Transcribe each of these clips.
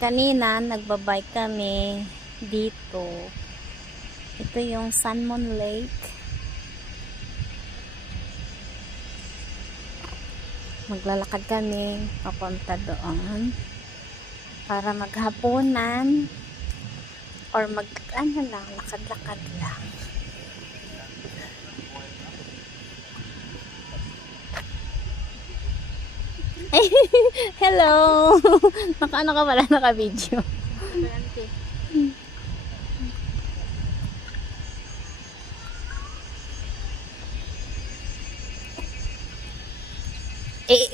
Kanina, nagbabike kami dito. Ito yung Salmon Lake. Maglalakad kami papunta doon para maghapunan or ano lang, lakad-lakad lang. Hello! Naka-ano ka pala, naka-video.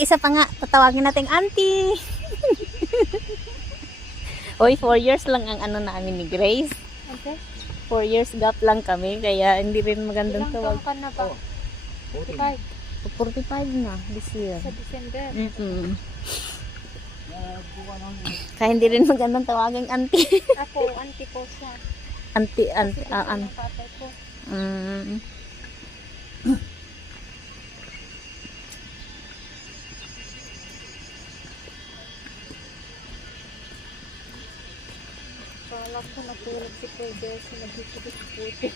Isa pa nga, tatawagin natin auntie. Oy, 4 years lang ang ano namin ni Grace. Okay. 4 years gap lang kami, kaya hindi rin magandang Ilang tawag. taon ka na ba? 45. 45 na this year. Sa December. Kaya hindi rin magandang tawagin auntie. Ako, auntie po siya. Auntie, Kasi ang tatay ko. Kala ko natulog si Kuya sa nagkikit-puti.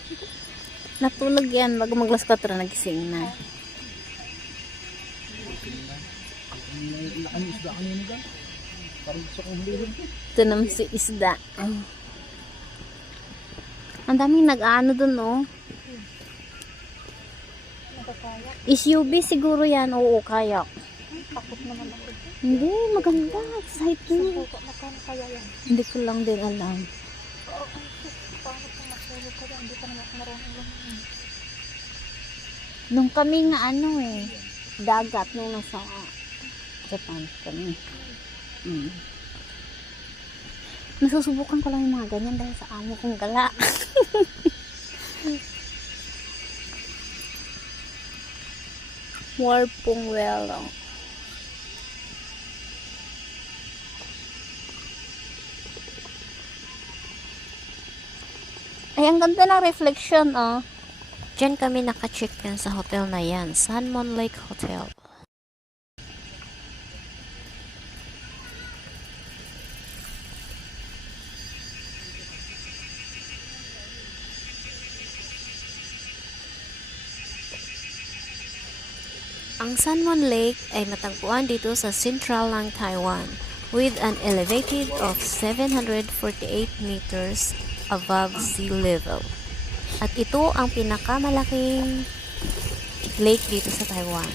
Natulog yan, bago maglas 4 nagising na. Ito naman si isda. Ang daming nag-ano dun, oh. Nakakaya. SUV siguro yan, oo, kayak. Takot naman ako. Hindi, maganda. Exciting. Magkano kaya yan? Hindi ko lang din alam. Paano kung masulog ka yan? Hindi pa naman ako marunong lumayan. Nung kami nga ano eh, dagat nung nasa Japan kami. Nasusubukan ko lang yung mga ganyan dahil sa amo kong gala. Warpong welo. Ay, ang ganda ng reflection, oh. Diyan kami naka-check-in sa hotel na yan, Salmon Lake Hotel. Ang Salmon Lake ay matagpuan dito sa central ng Taiwan with an elevated of 748 meters above sea level. At ito ang pinakamalaking lake dito sa Taiwan.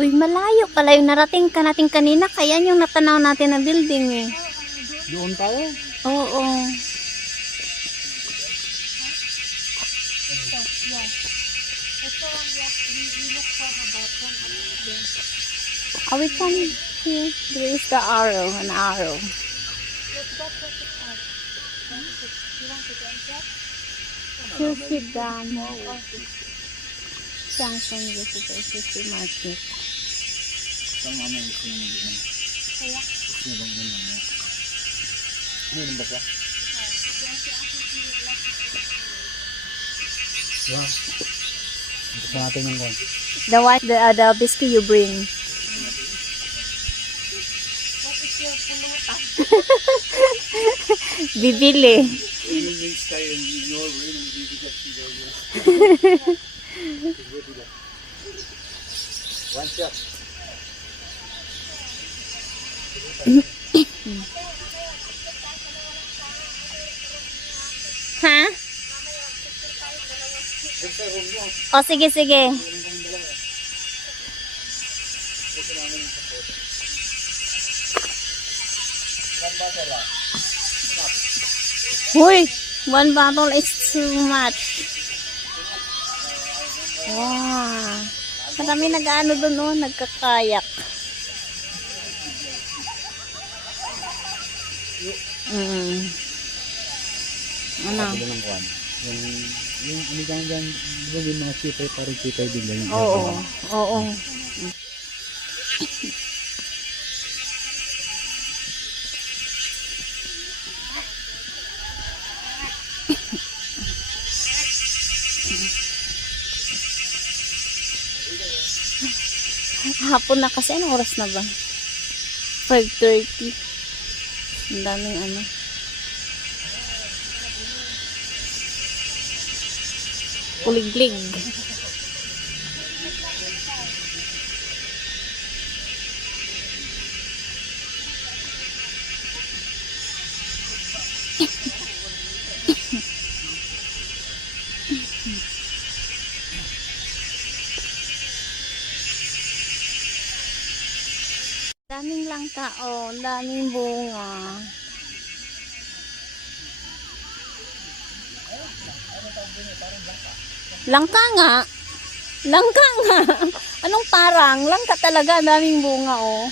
Uy, malayo pala yung narating ka natin kanina. Kaya yung natanaw natin na building eh. Doon tayo? Oo. Oh, we can see. There is the arrow, an arrow. You sit down. Junction Visitor Market. Saan nga may gusto nyo mag-inom? Kaya? Gusto nyo bang inom mo? Inom ba siya? Yeah. Gusto natin yung kwan. The biscuit you bring. What is your pulutan? Bibili. Inom means tayo in your room and bibigyan sila yun. One shot. Ha? O, sige, sige. Uy, one bottle is too much. Wow. Kami nag-ano doon, oh, nagkakayak. Ano? Sabi ng kwan. Yung ano dyan, di ba yung mga chipay, parang chipay din ganyan. Oo. Oo. Hapon na kasi. Anong oras na ba? 5:30. Ang daming ano. Kuliglig. Daming langka, oh, daming bunga. Langka nga. Langka nga. Anong parang? Langka talaga, daming bunga, oh.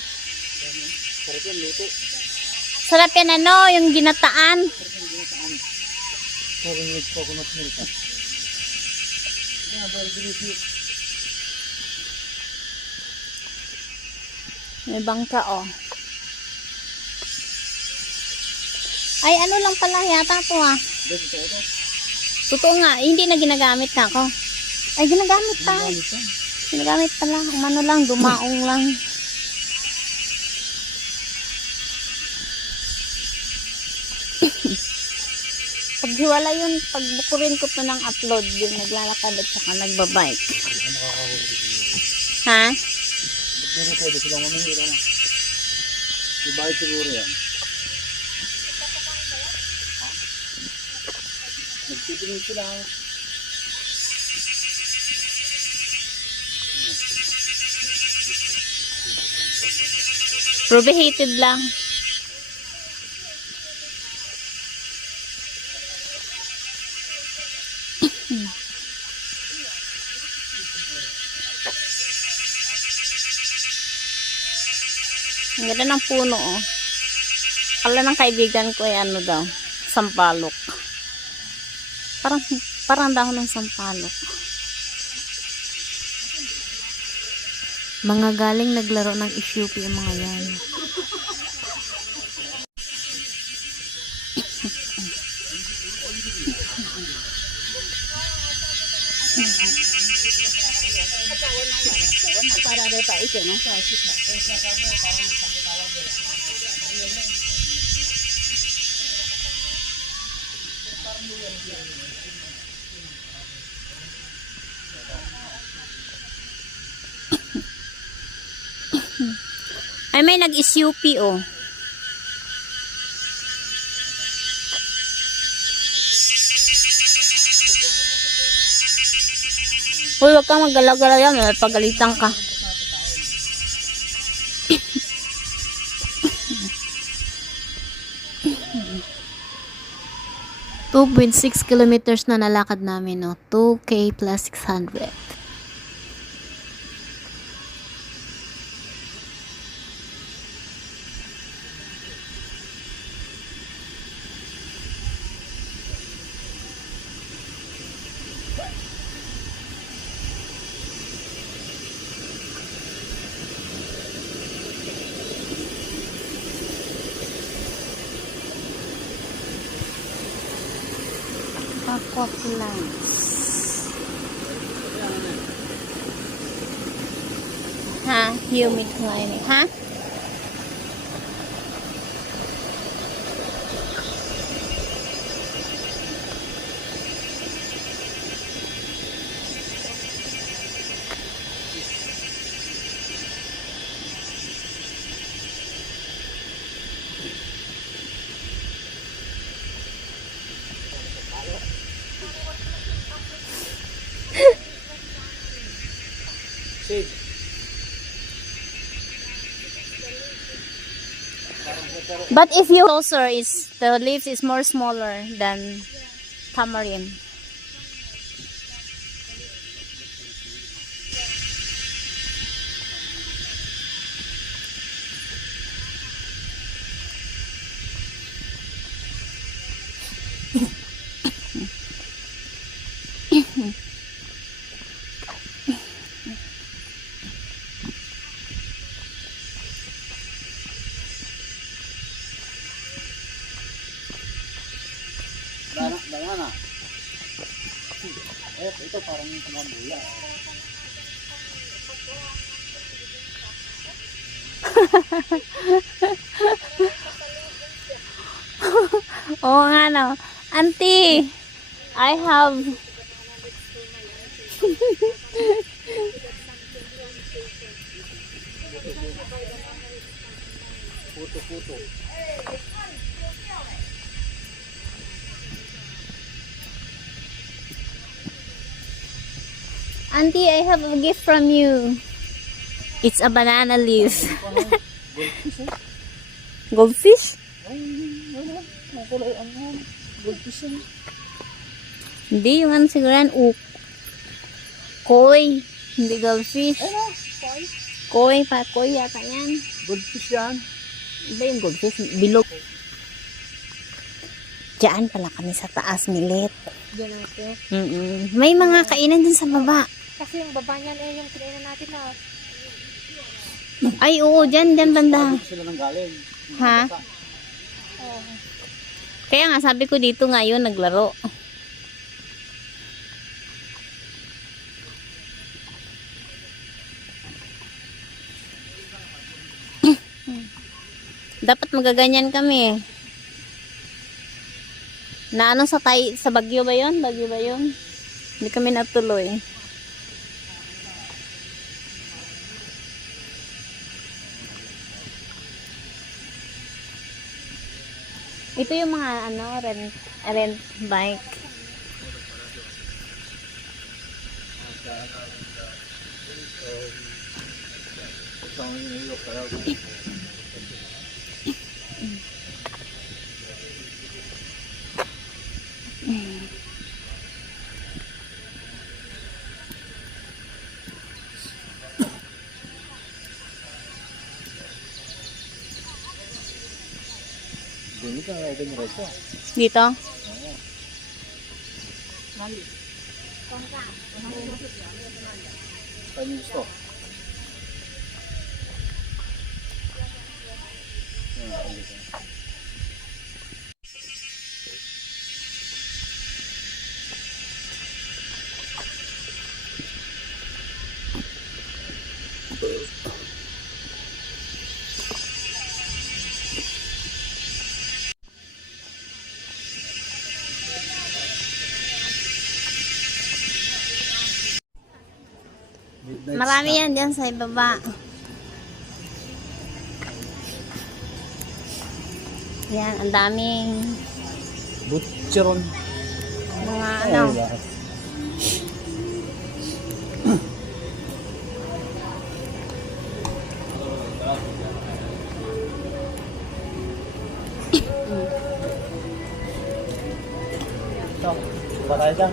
Sarap yan, luto. Sarap yan, ano, yung ginataan. Coconut milk. Yeah, very delicious. May bangka, oh. Ay, ano lang pala yata to, ah. Totoo nga, hindi na ginagamit na ako. Ay, ginagamit pa. Ginagamit pala. Umano lang, dumaong lang. Paghiwala yun, pagbukurin ko to ng upload, yung naglalakad at saka nagbabike. Ha? Pero pwede silang mamahira na. Ibahit siguro yan. Nagtitingin sila. Prohibited lang. Ang ganda ng puno, oh. Akala ng kaibigan ko ay ano daw, sampalok. Parang dahon ng sampalok. Mga galing naglaro ng isyupi ang mga yan. Ay, may nag-SUP, oh. Uy, wag kang maggalaw-galaw yan. May pagalitan ka. 2.6 kilometers na nalakad namin, no? 2K plus 600. Aqua plants. Ha? Humid climate. Ha? But if you closer, is the leaves is more smaller than tamarind. Banana. Ito parang kumabuya. Oo nga no. Auntie, I have Puto. Auntie, I have a gift from you. It's a banana leaf. Goldfish? Ay, wala. Makulay ang goldfish yan. Hindi, yung ano siguro yan, koi. Hindi goldfish. Ano? Koi yata yan. Goldfish yan. Iba yung goldfish, bilog. Diyan pala kami sa taas, Milet. Diyan natin. May mga kainan din sa baba. Kasi yung baba niyan yung kinainan natin na. Ay, oo, dyan banda. Dito sila nang galing. Ha? Oh. Kaya nga, sabi ko dito ngayon, naglaro. Dapat magaganyan kami. Na ano sa Bagyo ba yun? Bagyo ba yun? Hindi kami natuloy. Ito yung mga ano, rent bike. Dito ka open resto. Dito? Kami gusto. Marami yan dyan sa ibaba. Yan, ang daming Butcheron. mga ano. Ito, ba tayo dyan?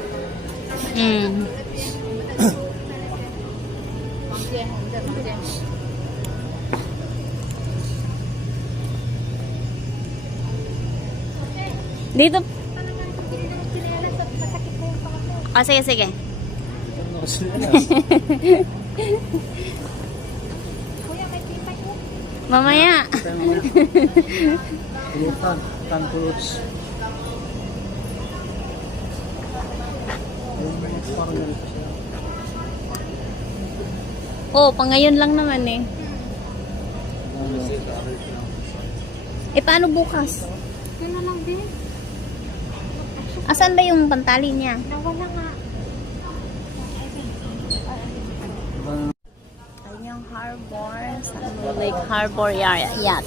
Dito. Masakit na yung paa mo. Ah, sige. Kuya, may tita ko. Mamaya. Pulutan, tangkulots. Parang ganito siya. Oh, pang ngayon lang naman eh. Eh, paano bukas? Yun na lang din. Asan ba yung pantali niya? Nawala nga. Ayun yung harbor. Lake Harbor Yacht.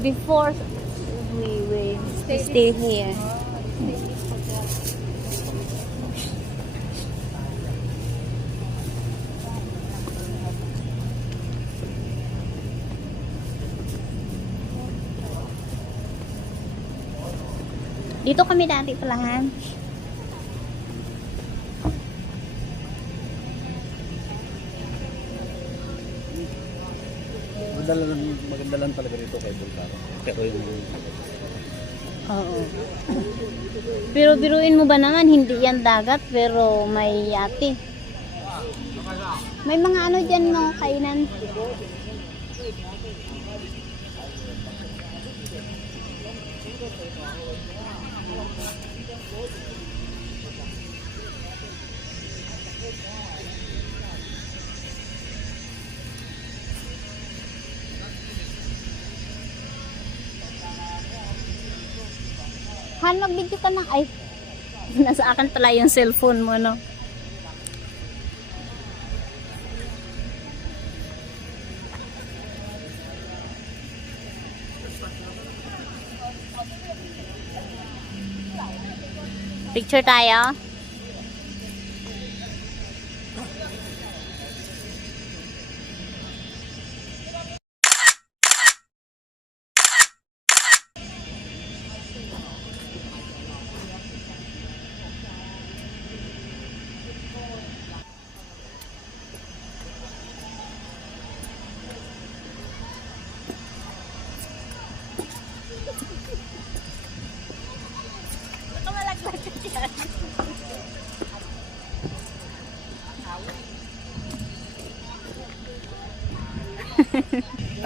Before we stay here. Dito kami dati palahan. Maganda lang talaga dito kay Bulgaro. Pero yung Oo. Pero biruin mo ba naman, hindi yan dagat, pero may yate. May mga ano dyan, no, kainan. Han, mag-video ka na. Ay, nasa akin pala yung cellphone mo, no? Picture tayo.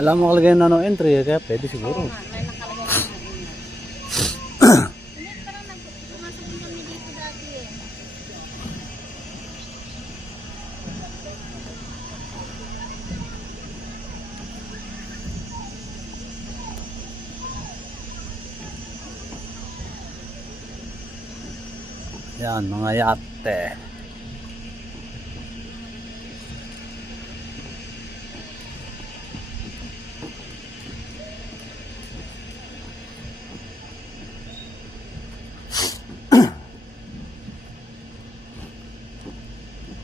Alam mo kalagay na no entry, kaya pwede siguro. May nakalagay na ingat. Hindi, parang pumasok din kami dito dati eh. Yan, mga yate.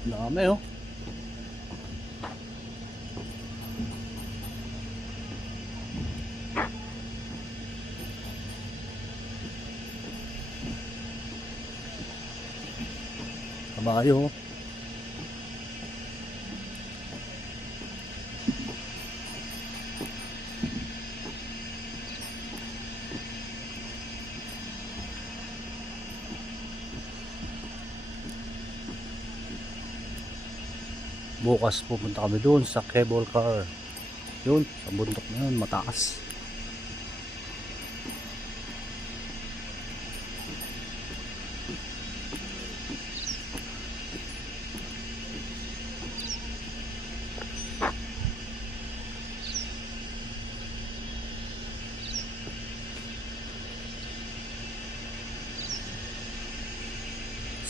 Dami oh. Kabayo. Bukas pupunta kami doon sa cable car. Yun, sa bundok na yun, mataas.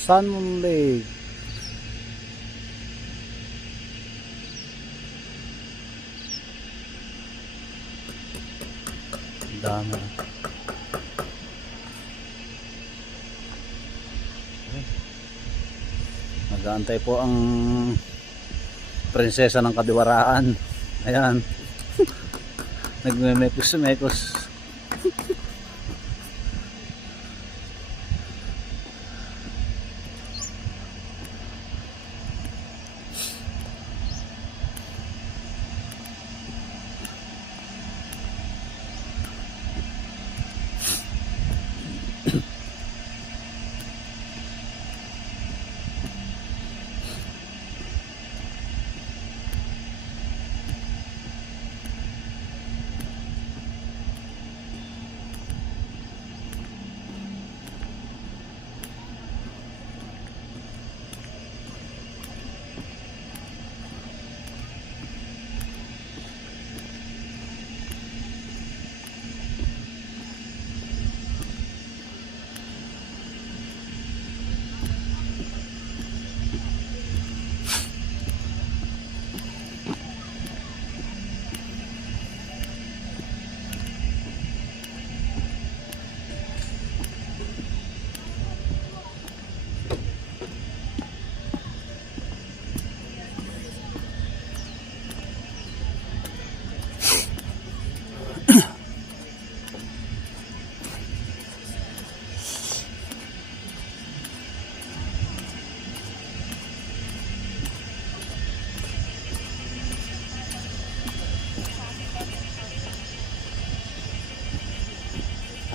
Sun Lake. Dami. Nag-aantay po ang prinsesa ng Kadiwaraan. Ayan. Nagme-mekos-mekos.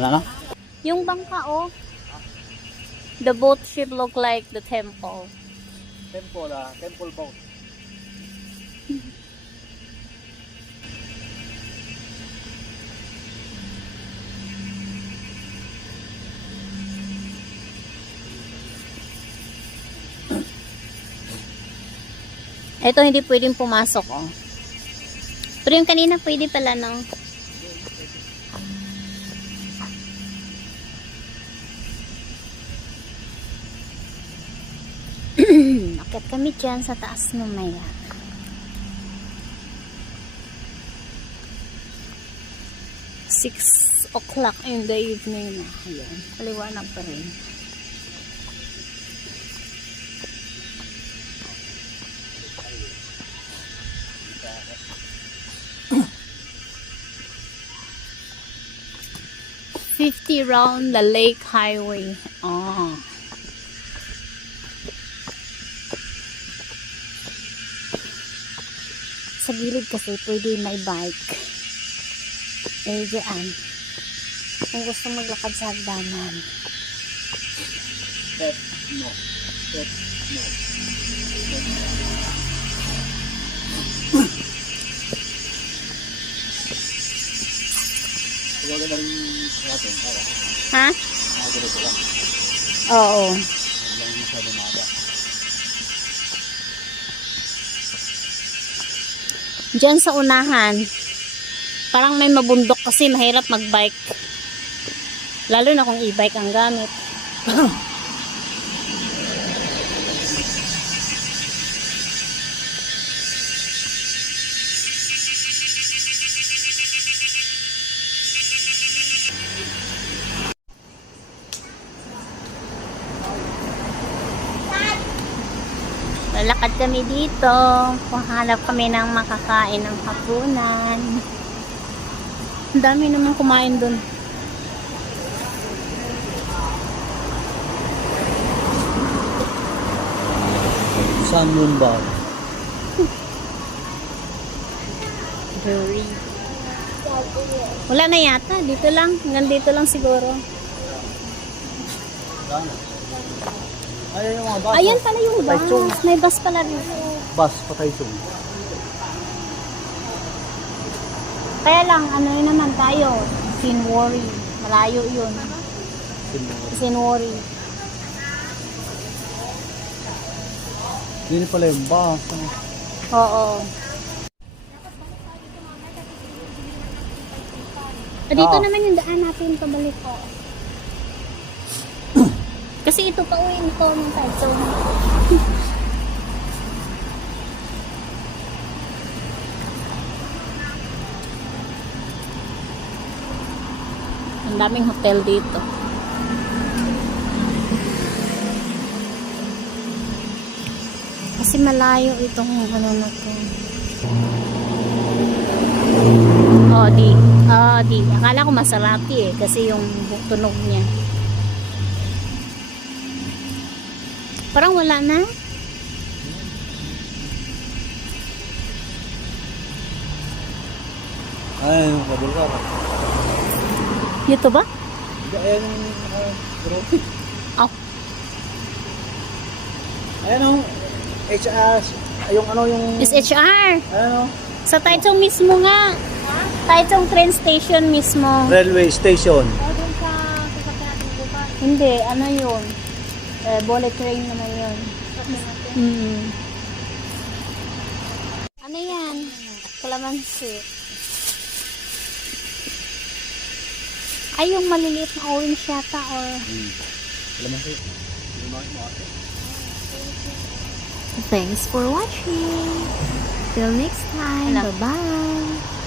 Ano na? Yung bangka, oh. The boat ship look like the temple. Temple boat. Ito hindi pwedeng pumasok, oh. Pero yung kanina pwede pala, no? Akit kami dyan sa taas mamaya. 6 o'clock in the evening na. Ayan, kaliwanag pa rin. $50 round the lake highway. Oh. Sa gilid kasi pwede may bike. Eh, dyan. Kung gusto maglakad sa hagdanan. Step, no. Step, no. Huwag na rin natin. Ha? Ganito lang. Oo. Huwag lang masyado maba. Diyan sa unahan, parang may mabundok kasi mahirap magbike. Lalo na kung e-bike ang gamit. Lalakad kami dito. Hanap kami ng makakain ng hapunan. Ang dami naman kumain dun. Salmon bar. Very. Wala na yata. Dito lang. Hanggang dito lang siguro. Ayan yung mga bus. Ayan pala yung Taichung. bus. May bus pala dito. Bus pa Taichung. Kaya lang, ano yun naman tayo. Sinwari. Malayo yun. Sinwari. Yun pala yung bus. Oo. Dito naman yung daan natin pabalik ko. Kasi ito pa uwi nito ng Taichung. Ang daming hotel dito. Kasi malayo itong ano na to. Oh, di. Akala ko Masarati eh. Kasi yung tunog niya. Parang wala na. Ayan yung kabulkar. Dito ba? Ayan yung trophy. Oh. Ayan yung HR. Yung ano yung... SHR. Ayan o. Sa Taichung mismo nga. Taichung train station mismo. Railway station. Hindi, ano yun? Bullet train naman yun. Ano yan? Kalamansi. Ay, yung maliliit na orange yata or... Kalamansi. Thanks for watching. Till next time. Hello. Bye-bye.